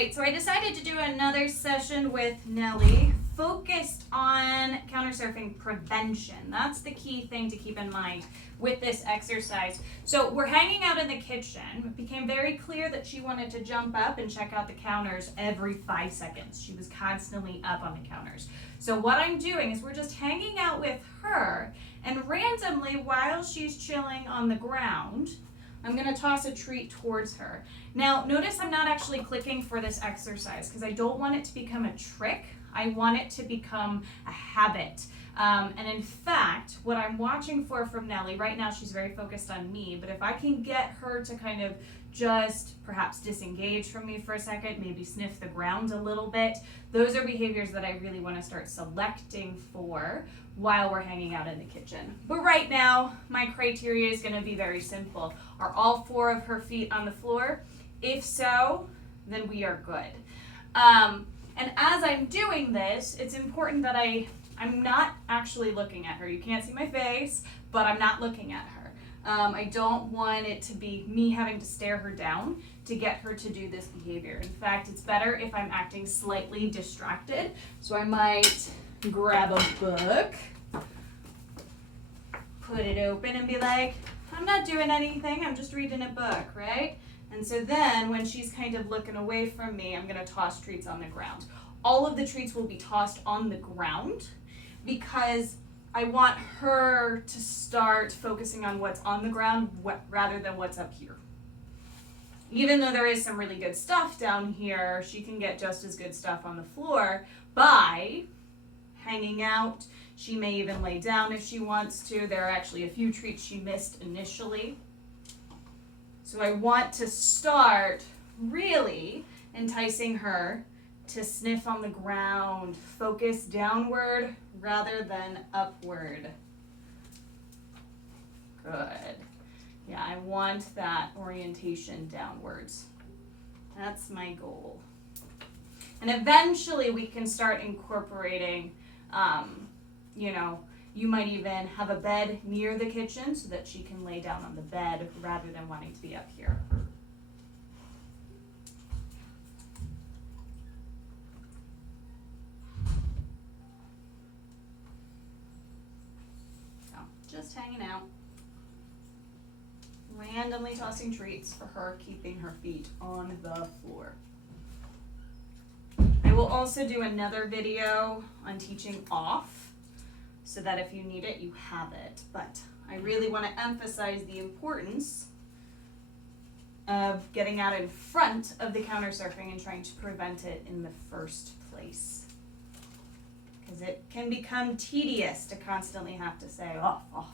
Great, so I decided to do another session with Nelly focused on counter surfing prevention. That's the key thing to keep in mind with this exercise. So we're hanging out in the kitchen. It became very clear that she wanted to jump up and check out the counters every 5 seconds. She was constantly up on the counters. So what I'm doing is we're just hanging out with her, and randomly while she's chilling on the ground, I'm going to toss a treat towards her. Now, notice I'm not actually clicking for this exercise because I don't want it to become a trick. I want it to become a habit. And in fact, what I'm watching for from Nelly, right now she's very focused on me, but if I can get her to kind of just perhaps disengage from me for a second, maybe sniff the ground a little bit, those are behaviors that I really want to start selecting for while we're hanging out in the kitchen. But right now, my criteria is going to be very simple. Are all 4 of her feet on the floor? If so, then we are good. And as I'm doing this, it's important that I'm not actually looking at her. You can't see my face, but I'm not looking at her. I don't want it to be me having to stare her down to get her to do this behavior. In fact, it's better if I'm acting slightly distracted. So I might grab a book, put it open and be like, I'm not doing anything, I'm just reading a book, right? And so then when she's kind of looking away from me, I'm gonna toss treats on the ground. All of the treats will be tossed on the ground because I want her to start focusing on what's on the ground rather than what's up here. Even though there is some really good stuff down here, she can get just as good stuff on the floor by hanging out. She may even lay down if she wants to. There are actually a few treats she missed initially. So I want to start really enticing her to sniff on the ground, focus downward rather than upward. Good. Yeah, I want that orientation downwards. That's my goal. And eventually we can start incorporating, you might even have a bed near the kitchen so that she can lay down on the bed rather than wanting to be up here. So, just hanging out. Randomly tossing treats for her, keeping her feet on the floor. I will also do another video on teaching off so that if you need it, you have it. But I really want to emphasize the importance of getting out in front of the counter surfing and trying to prevent it in the first place. Because it can become tedious to constantly have to say off, off,